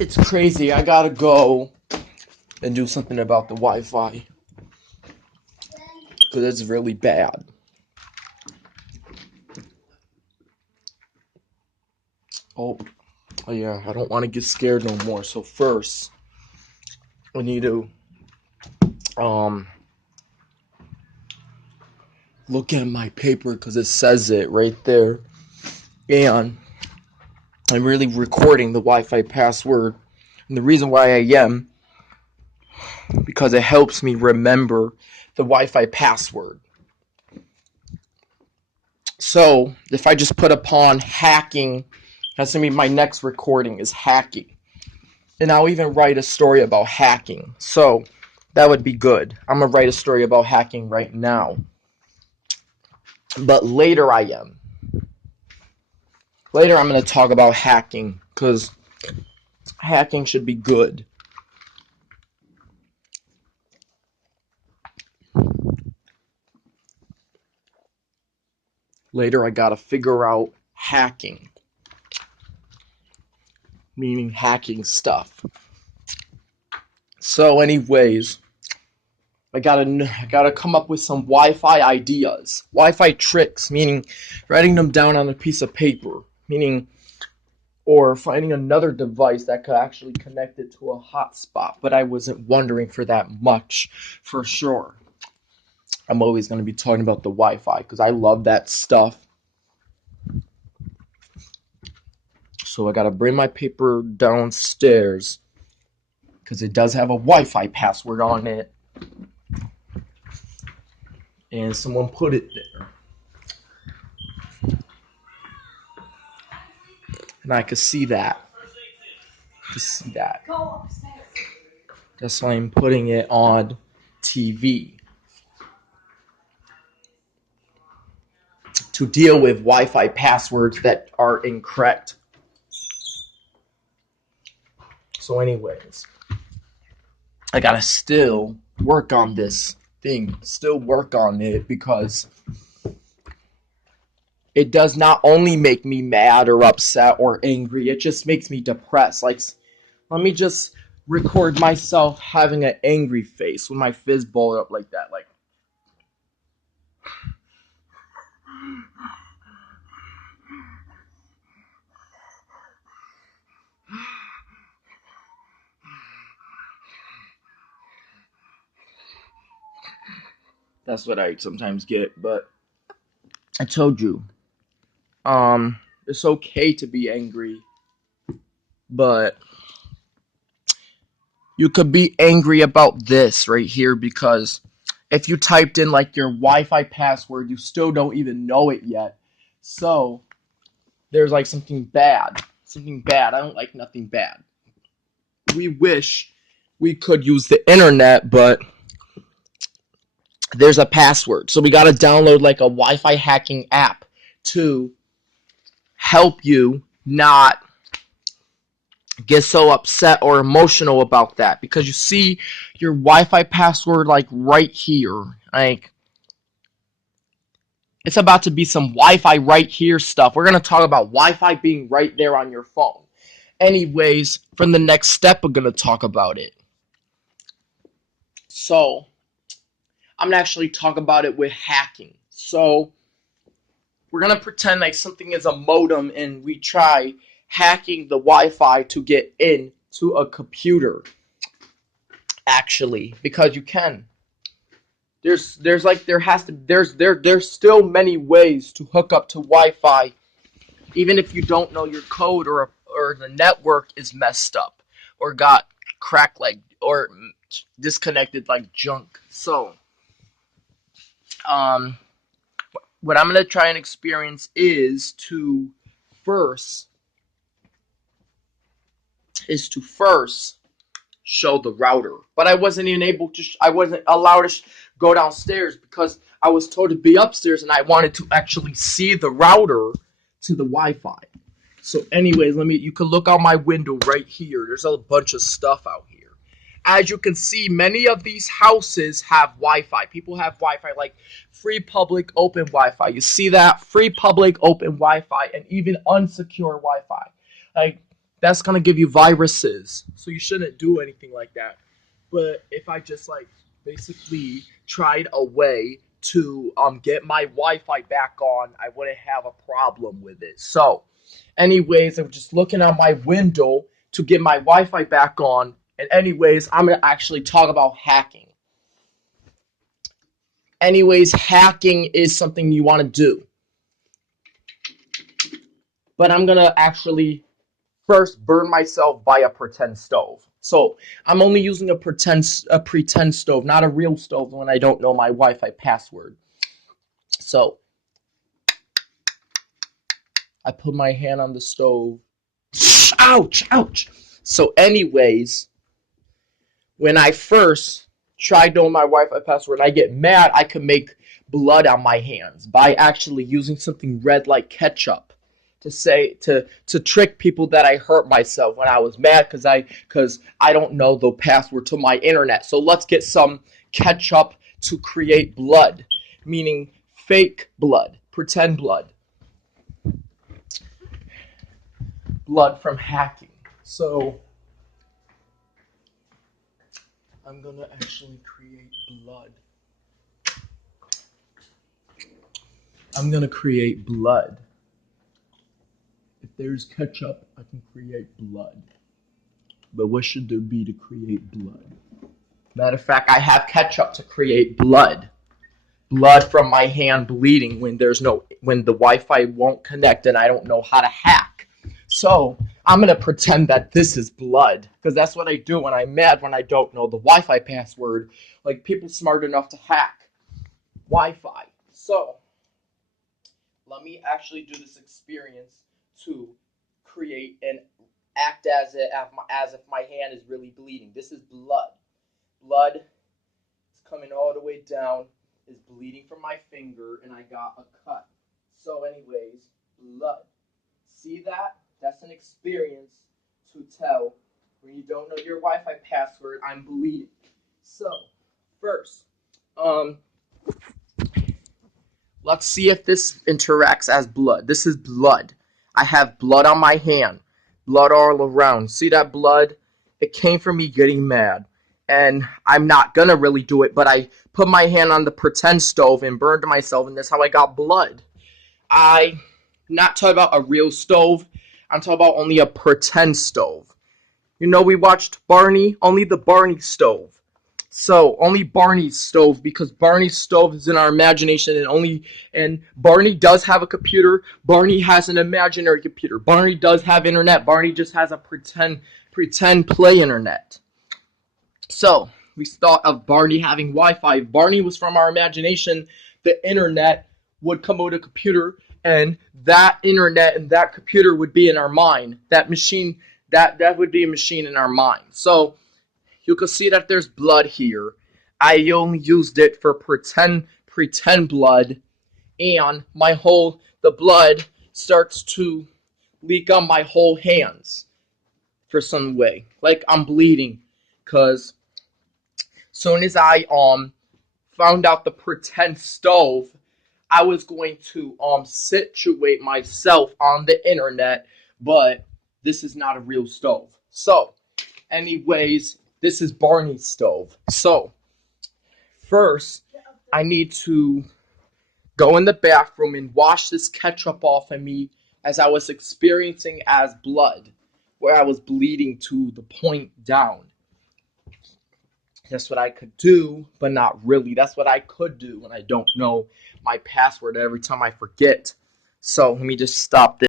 It's crazy. I gotta go and do something about the Wi-Fi because it's really bad. Oh, yeah. I don't want to get scared no more. So first, I need to um look at my paper because it says it right there, and I'm really recording the Wi-Fi password. And the reason why I am because it helps me remember the Wi-Fi password. So if I just put upon hacking, that's gonna be my next recording is hacking. And I'll even write a story about hacking. So that would be good. I'm gonna write a story about hacking right now. But later I am. Later I'm gonna talk about hacking because hacking should be good. Later I gotta figure out hacking. Meaning hacking stuff. So anyways, I gotta come up with some Wi-Fi ideas, Wi-Fi tricks, meaning writing them down on a piece of paper, meaning or finding another device that could actually connect it to a hotspot. But I wasn't wondering for that much, for sure. I'm always gonna be talking about the Wi-Fi because I love that stuff. So I gotta bring my paper downstairs because it does have a Wi-Fi password on it. And someone put it there. And I could see that. That's why I'm putting it on TV. To deal with Wi-Fi passwords that are incorrect. So anyways, I gotta still work on this thing. Still work on it because it does not only make me mad or upset or angry, it just makes me depressed. Like, let me just record myself having an angry face with my fist balled up like that. Like, that's what I sometimes get. But I told you, it's okay to be angry, but you could be angry about this right here because if you typed in like your Wi-Fi password, you still don't even know it yet. So there's like something bad. Something bad. I don't like nothing bad. We wish we could use the internet, but there's a password. So we got to download like a Wi-Fi hacking app to help you not get so upset or emotional about that because you see your Wi-Fi password like right here. Like it's about to be some Wi-Fi right here stuff. We're going to talk about Wi-Fi being right there on your phone. Anyways, from the next step, we're going to talk about it. So, I'm going to actually talk about it with hacking. So, we're going to pretend like something is a modem and we try hacking the Wi-Fi to get into a computer. Actually, because you can. There's still many ways to hook up to Wi-Fi even if you don't know your code or the network is messed up or got cracked like or disconnected like junk. So, um, what I'm gonna try and experience first is to first show the router, but I wasn't even able to. I wasn't allowed to go downstairs because I was told to be upstairs, and I wanted to actually see the router to the Wi-Fi. So, anyways, you can look out my window right here. There's a bunch of stuff out here. As you can see, many of these houses have Wi-Fi. People have Wi-Fi, like free public open Wi-Fi. You see that? Free public open Wi-Fi and even unsecure Wi-Fi. Like, that's gonna give you viruses. So you shouldn't do anything like that. But if I just like basically tried a way to get my Wi-Fi back on, I wouldn't have a problem with it. So, anyways, I'm just looking out my window to get my Wi-Fi back on. And anyways, I'm gonna actually talk about hacking. Anyways, hacking is something you want to do. But I'm gonna actually first burn myself by a pretend stove. So I'm only using a pretend stove, not a real stove when I don't know my Wi-Fi password. So I put my hand on the stove. Ouch, ouch. So anyways, when I first tried knowing my Wi-Fi password, I get mad I could make blood on my hands by actually using something red like ketchup to trick people that I hurt myself when I was mad because I don't know the password to my internet. So let's get some ketchup to create blood, meaning fake blood, pretend blood from hacking. So I'm gonna actually create blood. I'm gonna create blood. If there's ketchup, I can create blood. But what should there be to create blood? Matter of fact, I have ketchup to create blood. Blood from my hand bleeding when the Wi-Fi won't connect and I don't know how to hack. So I'm gonna pretend that this is blood because that's what I do when I'm mad when I don't know the Wi-Fi password. Like people smart enough to hack Wi-Fi. So let me actually do this experience to create and act as if my hand is really bleeding. This is blood. Blood is coming all the way down, is bleeding from my finger, and I got a cut. So, anyways, blood. See that? That's an experience to tell when you don't know your Wi-Fi password. I'm bleeding. So, first, let's see if this interacts as blood. This is blood. I have blood on my hand. Blood all around. See that blood? It came from me getting mad. And I'm not gonna really do it, but I put my hand on the pretend stove and burned myself, and that's how I got blood. I'm not talking about a real stove. I'm talking about only a pretend stove. You know, we watched Barney, only the Barney stove. So only Barney's stove because Barney's stove is in our imagination and Barney does have a computer. Barney has an imaginary computer. Barney does have internet. Barney just has a pretend play internet. So we thought of Barney having Wi-Fi. If Barney was from our imagination, the internet would come out of a computer and that internet and that computer would be in our mind. That machine that would be a machine in our mind. So you can see that there's blood here. I only used it for pretend blood, and the blood starts to leak on my whole hands for some way. Like I'm bleeding, cause soon as I found out the pretend stove, I was going to situate myself on the internet, but this is not a real stove. So, anyways, this is Barney's stove. So, first, I need to go in the bathroom and wash this ketchup off of me as I was experiencing as blood, where I was bleeding to the point down. That's what I could do, but not really. That's what I could do when I don't know my password every time I forget. So let me just stop this.